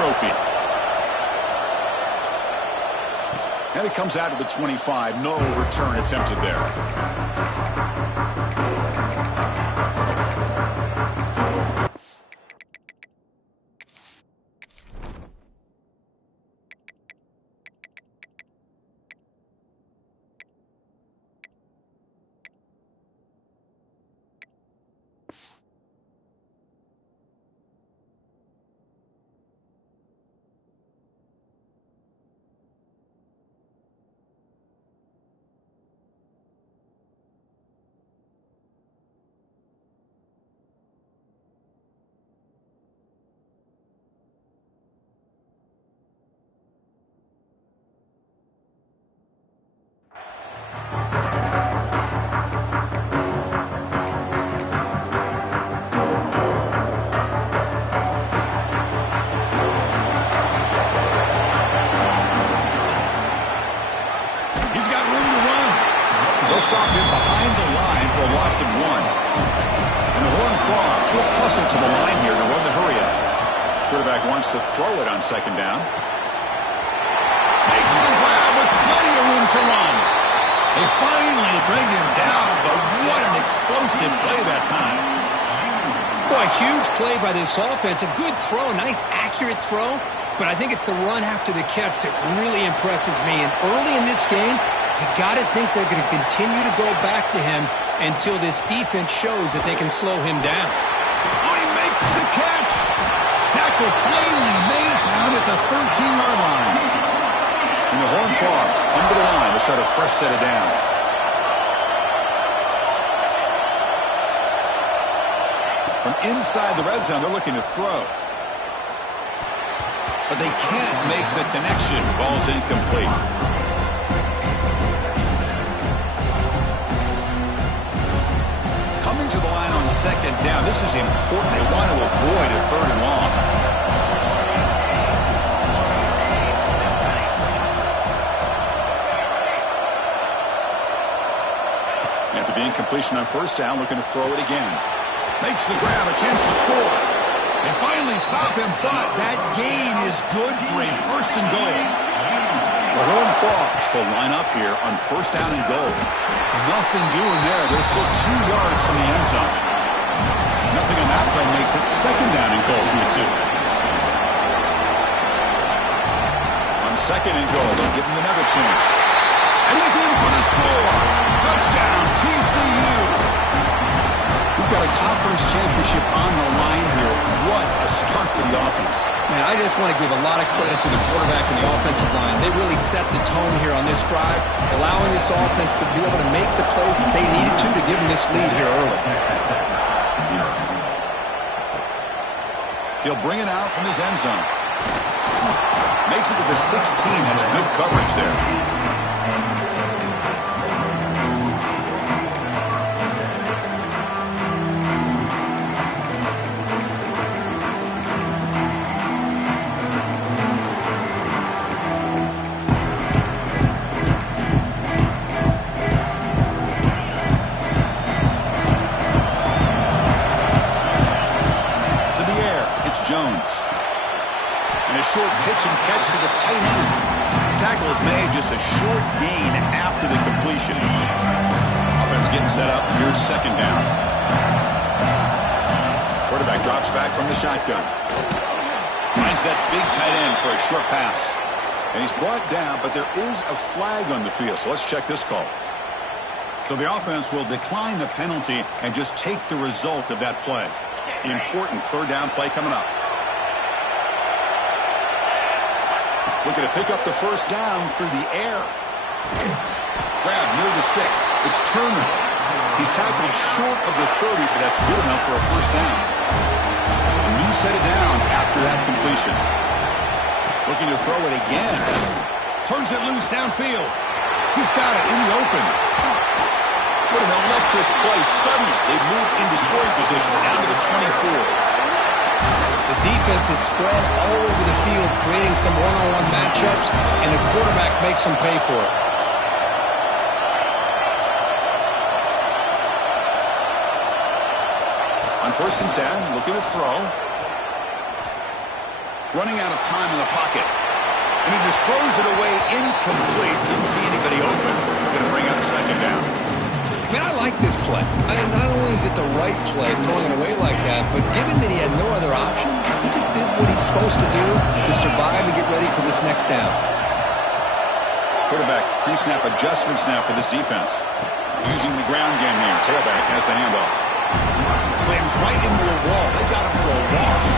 trophy. And it comes out to the 25. No return attempted there. Stop him behind the line for a loss of 1. And the Horned Frogs will hustle to the line here to run the hurry-up. Quarterback wants to throw it on second down. Makes the grab with plenty of room to run. They finally bring him down, but what an explosive play that time. Boy, huge play by this offense. A good throw, nice accurate throw. But I think it's the run after the catch that really impresses me. And early in this game, you got to think they're going to continue to go back to him until this defense shows that they can slow him down. Oh, he makes the catch. Tackle finally made down at the 13-yard line. And the Horned Frogs come to the line to start a fresh set of downs. From inside the red zone, they're looking to throw. But they can't make the connection. Ball's incomplete. Coming to the line on second down. This is important. They want to avoid a 3rd and long. After the incompletion on first down, looking to throw it again. Makes the grab, a chance to score. They finally stop him, but that gain is good for a 1st and goal. The Horned Frogs will line up here on 1st down and goal. Nothing doing there. They're still 2 yards from the end zone. Nothing on that play makes it 2nd down and goal from the 2. On 2nd and goal, they'll give him another chance. And he's in for the score. Touchdown, TCU. We've got a conference championship on the line here. What a start for the offense. Man, I just want to give a lot of credit to the quarterback and the offensive line. They really set the tone here on this drive, allowing this offense to be able to make the plays that they needed to give them this lead here early. He'll bring it out from his end zone. Makes it to the 16. That's good coverage there. Jones. And a short pitch and catch to the tight end. Tackle is made, just a short gain after the completion. Offense getting set up. Here's 2nd down. Quarterback drops back from the shotgun. Finds that big tight end for a short pass. And he's brought down, but there is a flag on the field. So let's check this call. So the offense will decline the penalty and just take the result of that play. Important 3rd down play coming up. Looking to pick up the 1st down through the air. Grab near the sticks. It's Turner. He's tackled short of the 30, but that's good enough for a 1st down. A new set of downs after that completion. Looking to throw it again. Turns it loose downfield. He's got it in the open. What an electric play. Suddenly, they move into scoring position down to the 24. The defense is spread all over the field, creating some one-on-one matchups, and the quarterback makes them pay for it. On 1st and 10, looking to throw. Running out of time in the pocket. And he just throws it away incomplete. Didn't see anybody open. Going to bring up second down. Man, I like this play. Not only is it the right play, throwing it away like that, but given that he had no other option, he just did what he's supposed to do to survive and get ready for this next down. Quarterback pre-snap adjustments now for this defense. Using the ground game here. Tailback has the handoff. Slams right into a wall. They got him for a loss.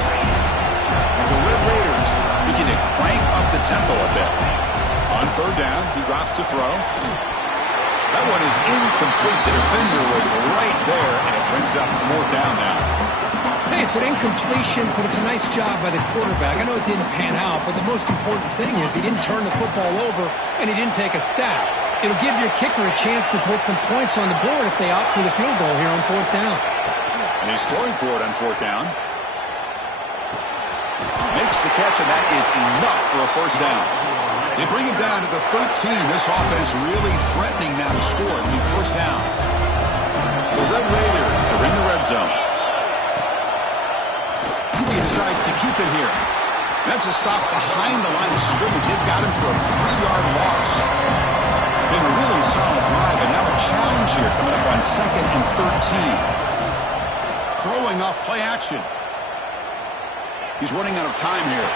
And the Red Raiders begin to crank up the tempo a bit. On third down, he drops to throw. That one is incomplete. The defender was right there, and it brings up fourth down now. Hey, it's an incompletion, but it's a nice job by the quarterback. I know it didn't pan out, but the most important thing is he didn't turn the football over, and he didn't take a sack. It'll give your kicker a chance to put some points on the board if they opt for the field goal here on fourth down. And he's throwing for it on fourth down. Makes the catch, and that is enough for a first down. They bring him down to the 13. This offense really threatening now to score. It'll be first down. The Red Raiders are in the red zone. He decides to keep it here. That's a stop behind the line of scrimmage. They've got him for a 3-yard loss. Been a really solid drive, and now a challenge here coming up on 2nd and 13. Throwing up play action. He's running out of time here.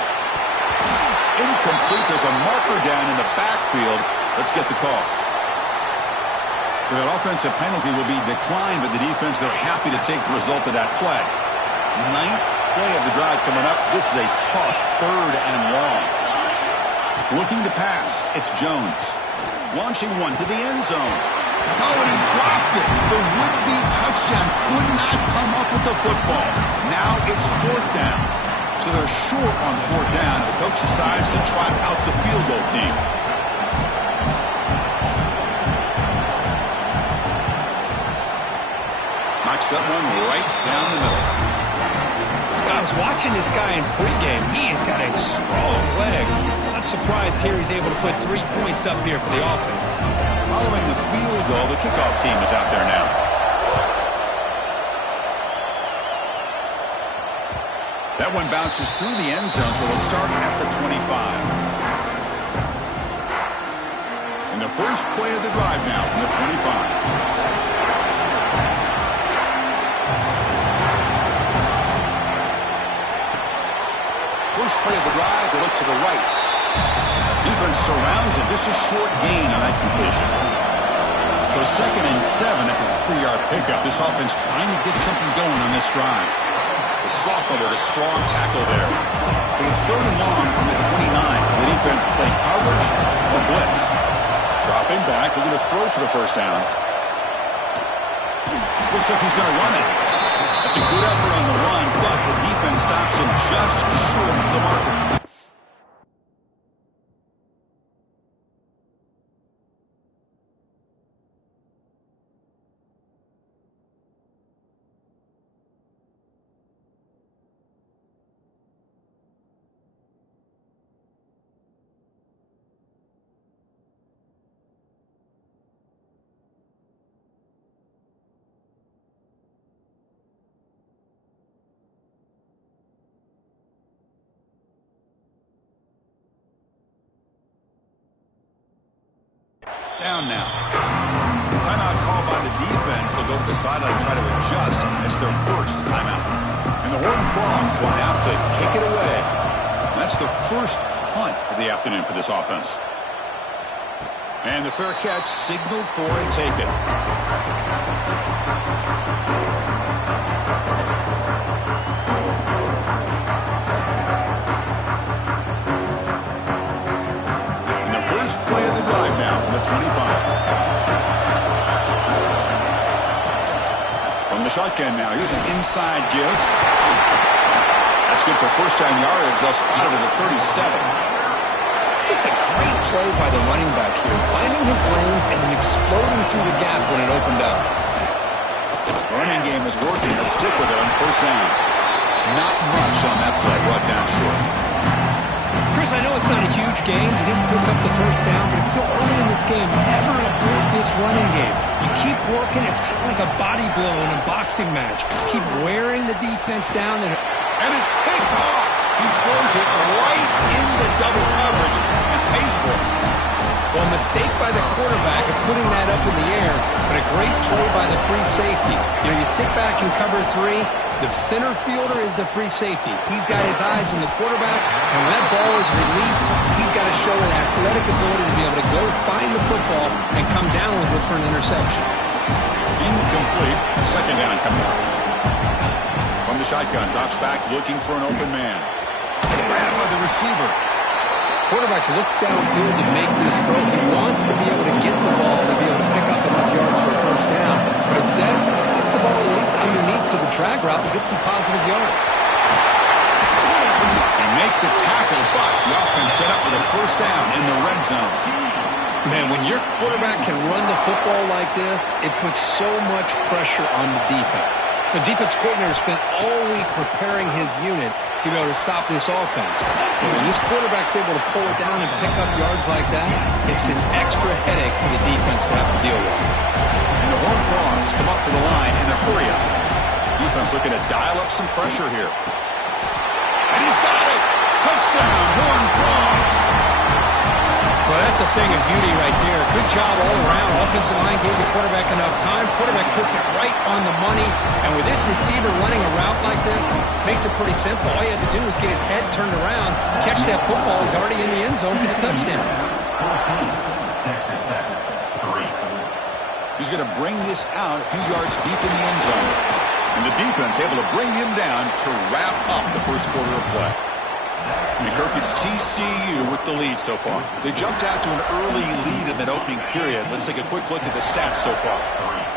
Incomplete. There's a marker down in the backfield. Let's get the call. For that offensive penalty will be declined, but the defense, they're happy to take the result of that play. 9th play of the drive coming up. This is a tough 3rd and long. Looking to pass. It's Jones. Launching one to the end zone. Oh, and he dropped it. The would-be touchdown could not come up with the football. Now it's fourth down. So they're short on fourth down. The coach decides to trot out the field goal team. Knocks that one right down the middle. I was watching this guy in pregame. He's got a strong leg. I'm surprised here he's able to put 3 points up here for the offense. Following the field goal, the kickoff team is out there now. That one bounces through the end zone, so they'll start at the 25. And the first play of the drive now from the 25. First play of the drive, they look to the right. Defense surrounds him. Just a short gain on that completion. So 2nd and 7 after the 3-yard pickup. This offense trying to get something going on this drive. The sophomore with a strong tackle there. So it's 3rd and long from the 29. The defense playing coverage or blitz. Dropping back, looking to throw for the first down. Looks like he's going to run it. That's a good effort on the run, but the defense stops him just short of the marker. Down now. Timeout called by the defense. They'll go to the sideline and try to adjust. It's their first timeout. And the Horned Frogs will have to kick it away. That's the first punt of the afternoon for this offense. And the fair catch signaled for and taken. Play of the drive now from the 25. From the shotgun now, here's an inside give. That's good for first down yardage. They'll spot it at the 37. Just a great play by the running back here, finding his lanes and then exploding through the gap when it opened up. Running game is working. They'll stick with it on first down. Not much on that play, brought down short. Chris, I know it's not a huge game. You didn't pick up the first down, but it's still early in this game. Never abort this running game. You keep working. It's kind of like a body blow in a boxing match. Keep wearing the defense down. And it's picked off. He throws it right in the double coverage and pays for it. Well, mistake by the quarterback of putting that up in the air, but a great play by the free safety. You know, you sit back and cover 3. The center fielder is the free safety. He's got his eyes on the quarterback, and when that ball is released, he's got to show an athletic ability to be able to go find the football and come down with it for an interception. Incomplete. Second down coming up. From the shotgun, drops back looking for an open man. Grabbed by the receiver. Quarterback looks downfield to make this throw. He wants to be able to get the ball to be able to pick up enough yards for a first down. But instead, gets the ball at least underneath to the drag route and get some positive yards. And make the tackle, but the offense set up with a first down in the red zone. Man, when your quarterback can run the football like this, it puts so much pressure on the defense. The defense coordinator spent all week preparing his unit to be able to stop this offense. But when this quarterback's able to pull it down and pick up yards like that, it's an extra headache for the defense to have to deal with. And the Horned Frogs come up to the line in a hurry up. Defense looking to dial up some pressure here. And he's got it! Touchdown, Horned Frogs! Well, that's a thing of beauty right there. Good job all around. Offensive line gave the quarterback enough time. Quarterback puts it right on the money. And with this receiver running a route like this, makes it pretty simple. All you have to do is get his head turned around, catch that football. He's already in the end zone for the touchdown. He's going to bring this out a few yards deep in the end zone. And the defense able to bring him down to wrap up the first quarter of play. And Kirk, it's TCU with the lead so far. They jumped out to an early lead in that opening period. Let's take a quick look at the stats so far.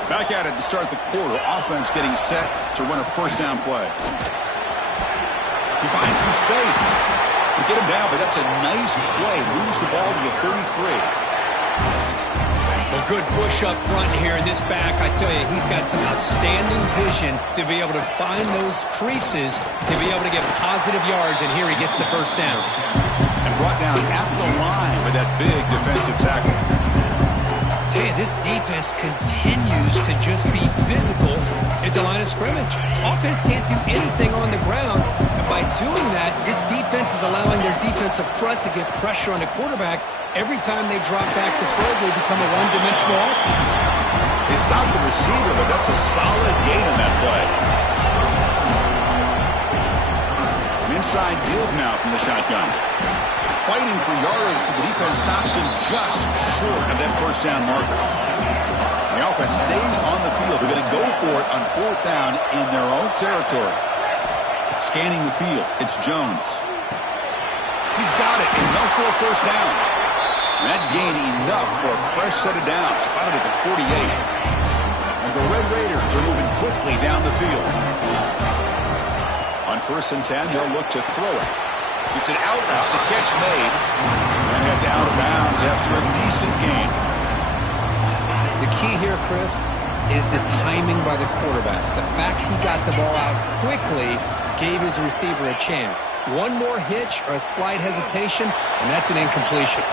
Back at it to start the quarter. Offense getting set to run a first down play. He finds some space. They get him down, but that's a nice play. Moves the ball to the 33. Well, good push up front here in this back. I tell you, he's got some outstanding vision to be able to find those creases, to be able to get positive yards, and here he gets the first down. And brought down at the line with that big defensive tackle. I tell you, this defense continues to just be physical at the line of scrimmage. Offense can't do anything on the ground, and by doing that, this defense is allowing their defensive front to get pressure on the quarterback. Every time they drop back to throw, they become a one-dimensional offense. They stop the receiver, but that's a solid gain in that play. An inside give now from the shotgun. Fighting for yards, but the defense stops him just short of that first down marker. The offense stays on the field. They're going to go for it on fourth down in their own territory. Scanning the field, it's Jones. He's got it. Enough for a first down. That gain enough for a fresh set of downs. Spotted at the 48. And the Red Raiders are moving quickly down the field. On 1st and 10, they'll look to throw it. It's an out route. The catch made. And heads out of bounds after a decent gain. The key here, Chris, is the timing by the quarterback. The fact he got the ball out quickly gave his receiver a chance. One more hitch or a slight hesitation, and that's an incompletion.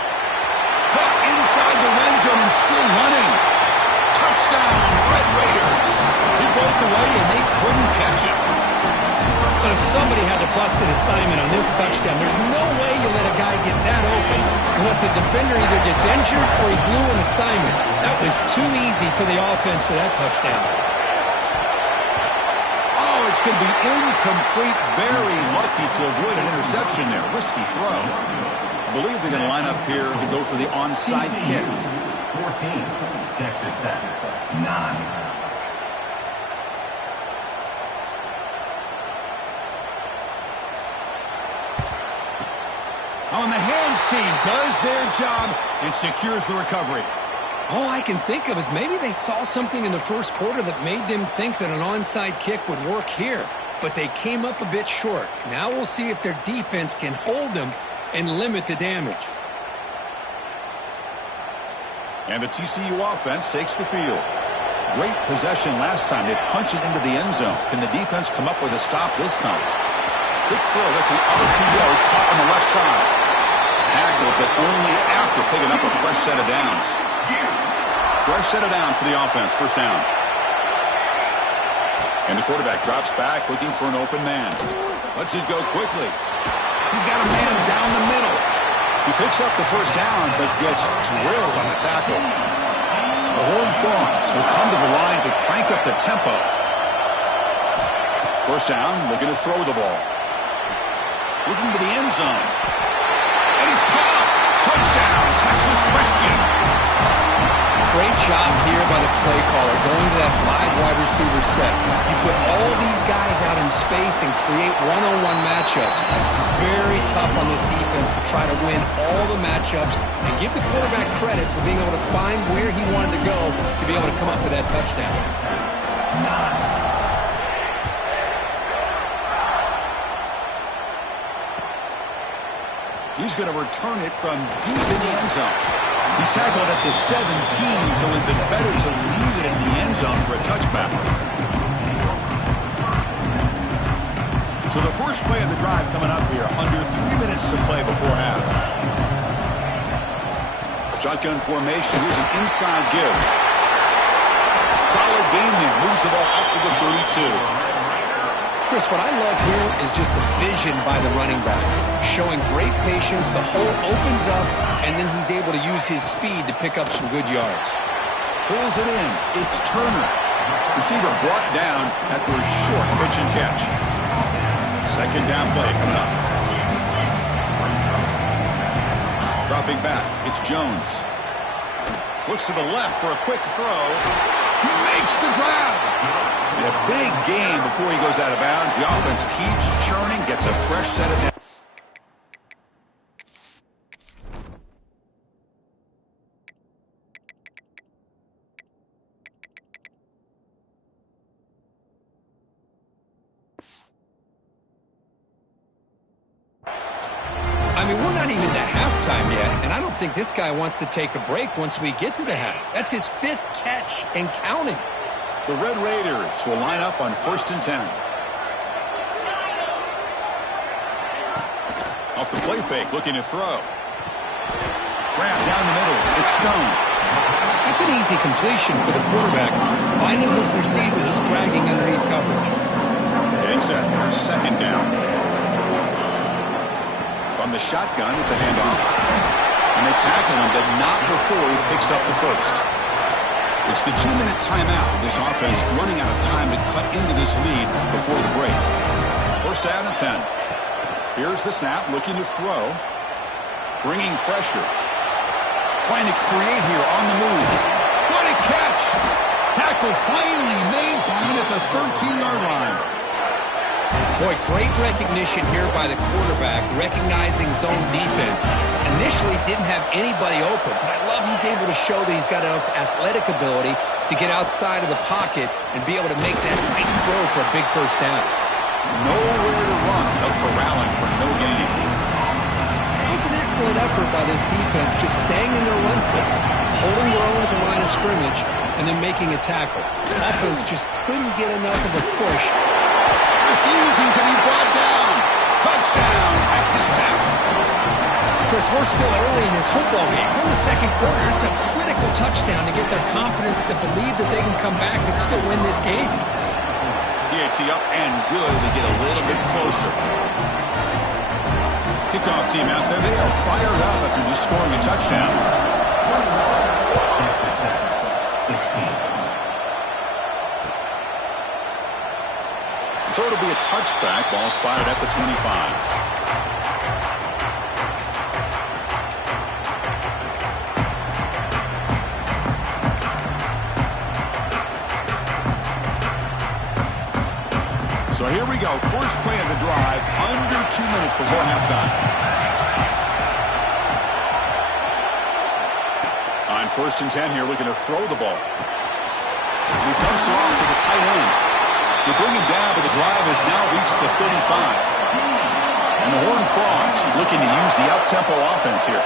But inside the end zone and still running. Touchdown, Red Raiders. He broke away and they couldn't catch him. But somebody had to bust an assignment on this touchdown. There's no way you let a guy get that open unless the defender either gets injured or he blew an assignment. That was too easy for the offense for that touchdown. Oh, it's going to be incomplete. Very lucky to avoid an interception there. Risky throw. I believe they're going to line up here to go for the onside kick. 14, Texas Tech, 9. On the hands team does their job and secures the recovery. All I can think of is maybe they saw something in the first quarter that made them think that an onside kick would work here. But they came up a bit short. Now we'll see if their defense can hold them and limit the damage. And the TCU offense takes the field. Great possession last time. They punch it into the end zone. Can the defense come up with a stop this time? Quick throw. That's an RPO caught on the left side. Tackled, but only after picking up a fresh set of downs. Fresh set of downs for the offense. First down. And the quarterback drops back looking for an open man. Lets it go quickly. He's got a man down the middle. He picks up the first down, but gets drilled on the tackle. The Horned Frogs will come to the line to crank up the tempo. First down, looking to throw the ball. Looking to the end zone. And it's caught. Touchdown, Texas Christian. Great job here by the play caller going to that 5-wide receiver set. You put all these guys out in space and create one-on-one matchups. Very tough on this defense to try to win all the matchups and give the quarterback credit for being able to find where he wanted to go to be able to come up with that touchdown. He's going to return it from deep in the end zone. He's tackled at the 17, so it'd been better to leave it in the end zone for a touchback. So the first play of the drive coming up here, under 3 minutes to play before half. Shotgun formation, here's an inside give. Solid gain there, moves the ball up to the 32. Chris, what I love here is just the vision by the running back. Showing great patience, the hole opens up, and then he's able to use his speed to pick up some good yards. Pulls it in. It's Turner. Receiver brought down after a short pitch and catch. Second down play coming up. Dropping back. It's Jones. Looks to the left for a quick throw. He makes the grab. And a big gain before he goes out of bounds. The offense keeps churning, gets a fresh set of downs. I mean, we're not even to halftime yet, and I don't think this guy wants to take a break once we get to the half. That's his 5th catch and counting. The Red Raiders will line up on 1st and 10. Off the play fake, looking to throw. Grab down the middle. It's Stone. That's an easy completion for the quarterback, finding his receiver just dragging underneath coverage. Getting set. Second down. From the shotgun, it's a handoff. And they tackle him, but not before he picks up the first. It's the 2-minute timeout. This offense running out of time to cut into this lead before the break. First down and 10. Here's the snap, looking to throw. Bringing pressure. Trying to create here on the move. What a catch! Tackle finally made down at the 13-yard line. Boy, great recognition here by the quarterback, recognizing zone defense. Initially didn't have anybody open, but I love he's able to show that he's got enough athletic ability to get outside of the pocket and be able to make that nice throw for a big first down. Nowhere to run, but corralling for no gain. It was an excellent effort by this defense, just staying in their run fits, holding their own at the line of scrimmage, and then making a tackle. Offense just couldn't get enough of a push. Refusing to be brought down. Touchdown, Texas Tech. Chris, we're still early in this football game. We're in the second quarter. It's a critical touchdown to get their confidence to believe that they can come back and still win this game. PAT up and good to get a little bit closer. Kickoff team out there. They are fired up after just scoring a touchdown. Texas Tech, 16. So it'll be a touchback. Ball spotted at the 25. So here we go. First play of the drive. Under 2 minutes before halftime. On 1st and 10 here, looking to throw the ball. And he dumps it off to the tight end. They bring him down, but the drive has now reached the 35. And the Horned Frogs looking to use the up-tempo offense here.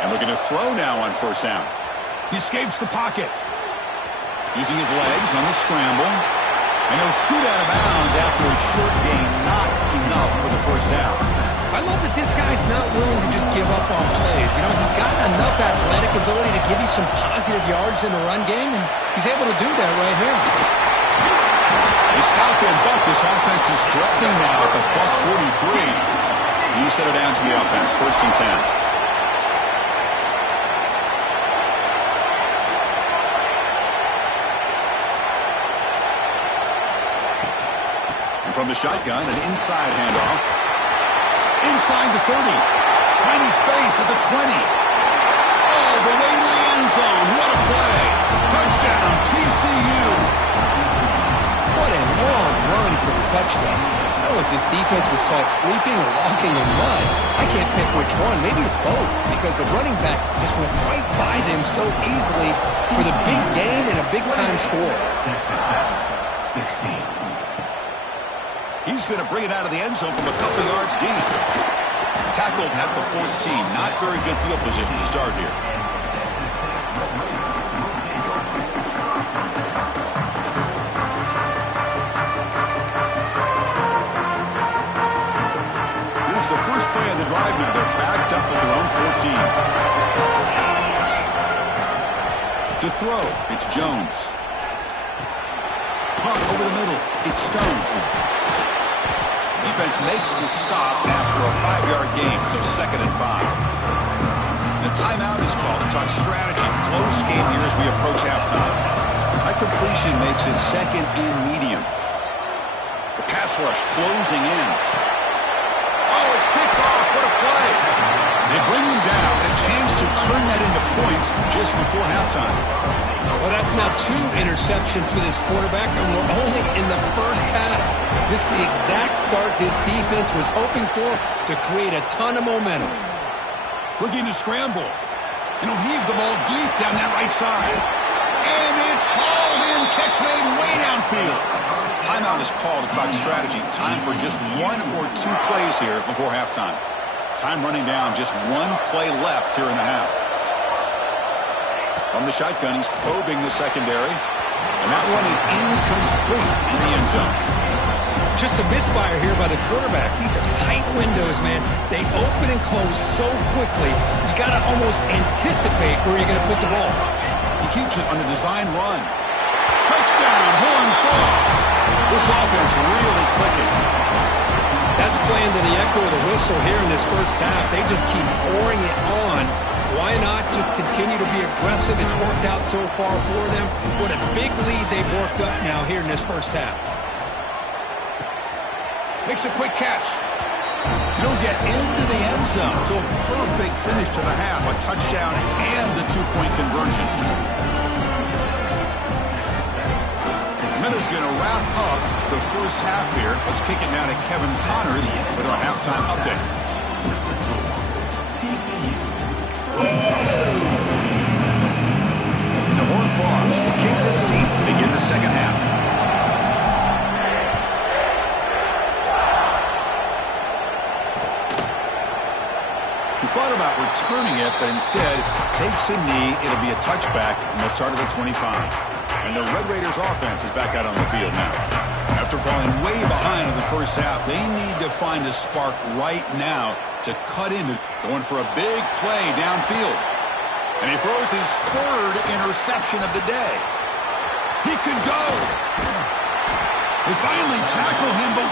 And looking to throw now on 1st down. He escapes the pocket. Using his legs on the scramble. And he'll scoot out of bounds after a short gain. Not enough for the first down. I love that this guy's not willing to just give up on plays. You know, he's got enough athletic ability to give you some positive yards in the run game, and he's able to do that right here. They stop in, but this offense is threatening now at the plus 43. You set it down to the offense, 1st and 10. From the shotgun, an inside handoff. Inside the 30. Tiny space at the 20. All the way to the end zone. What a play. Touchdown, TCU. What a long run for the touchdown. I don't know if this defense was caught sleeping or walking in mud. I can't pick which one. Maybe it's both, because the running back just went right by them so easily for the big game and a big-time score. Texas 16. He's going to bring it out of the end zone from a couple yards deep. Tackled at the 14. Not very good field position to start here. Here's the first play of the drive now. They're backed up at their own 14. To throw, it's Jones. Punt over the middle, it's Stone. Defense makes the stop after a 5-yard gain, so 2nd and 5. The timeout is called to talk strategy. Close game here as we approach halftime. That completion makes it 2nd and medium. The pass rush closing in. Oh, it's picked off. What a play. They bring him down. A chance to turn that into points just before halftime. Well, that's now 2 interceptions for this quarterback, and we're only in the first half. This is the exact start this defense was hoping for to create a ton of momentum. Looking to scramble. And he'll heave the ball deep down that right side. And it's hauled in. Catch made way downfield. Timeout is called to talk strategy. Time for just 1 or 2 plays here before halftime. Time running down. Just 1 play left here in the half. From the shotgun, he's probing the secondary. And that one is incomplete in the end zone. Just a misfire here by the quarterback. These are tight windows, man. They open and close so quickly. You got to almost anticipate where you're going to put the ball. He keeps it on a design run. Touchdown, Horned Frogs. This offense really clicking. That's playing to the echo of the whistle here in this first half. They just keep pouring it on. Why not just continue to be aggressive? It's worked out so far for them. What a big lead they've worked up now here in this first half. Makes a quick catch. He'll get into the end zone. So a perfect finish to the half. A touchdown and the 2-point conversion. Minutes going to wrap up the first half here. Let's kick it now to Kevin Connors with our halftime update. The Horned Frogs will kick this team to begin the second half. He thought about returning it, but instead takes a knee. It'll be a touchback, and they'll start at the 25. And the Red Raiders offense is back out on the field now. After falling way behind in the first half, they need to find a spark right now to cut into going for a big play downfield. And he throws his 3rd interception of the day. He could go. They finally tackle him, but